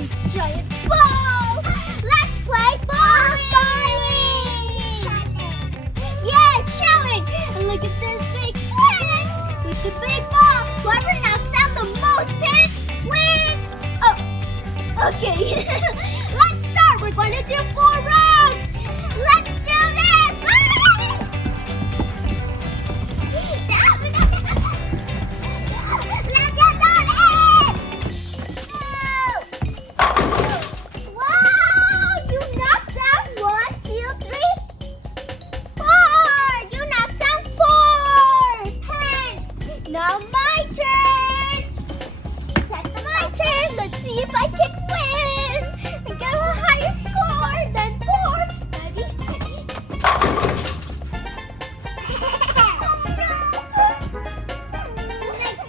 big giant ball. Let's play bowling. Yeah, challenge. And look at this big pin with the big ball. Whoever knocks out the most pins wins. Oh, okay. Let's start. We're going to do 4 rounds. Let's do this. Now my turn! My turn! Let's see if I can win! And get a higher score than 4!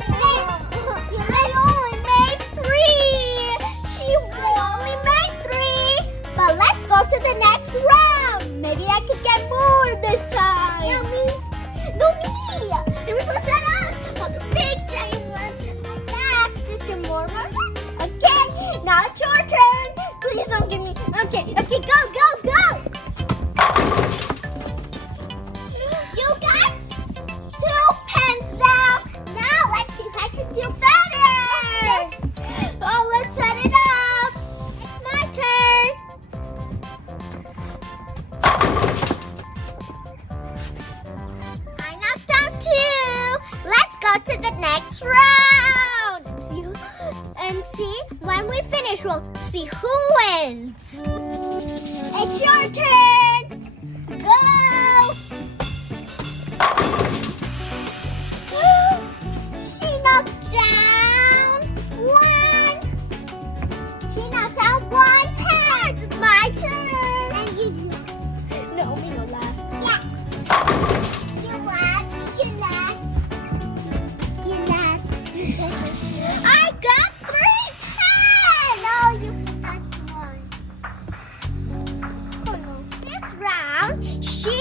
Ready? I only made 3! She only made 3! But let's go to the next round! Maybe I can get more this time! No, me! Here we go, set up! Big giant ones in my back. This your more round? Okay, now it's your turn. Please don't give me. Okay, go. You got 2 pens now. Now let's see if I can do better. Oh, let's set it up. It's my turn. I knocked out 2. Let's go to the next round. See, when we finish, we'll see who wins. It's your turn. Go. She knocked down 1. She knocked out 1 pen. It's my turn. And you. No, me go last. Yeah. You won. You lost. I got 3 pens! No, you forgot 1. Oh no. This round, she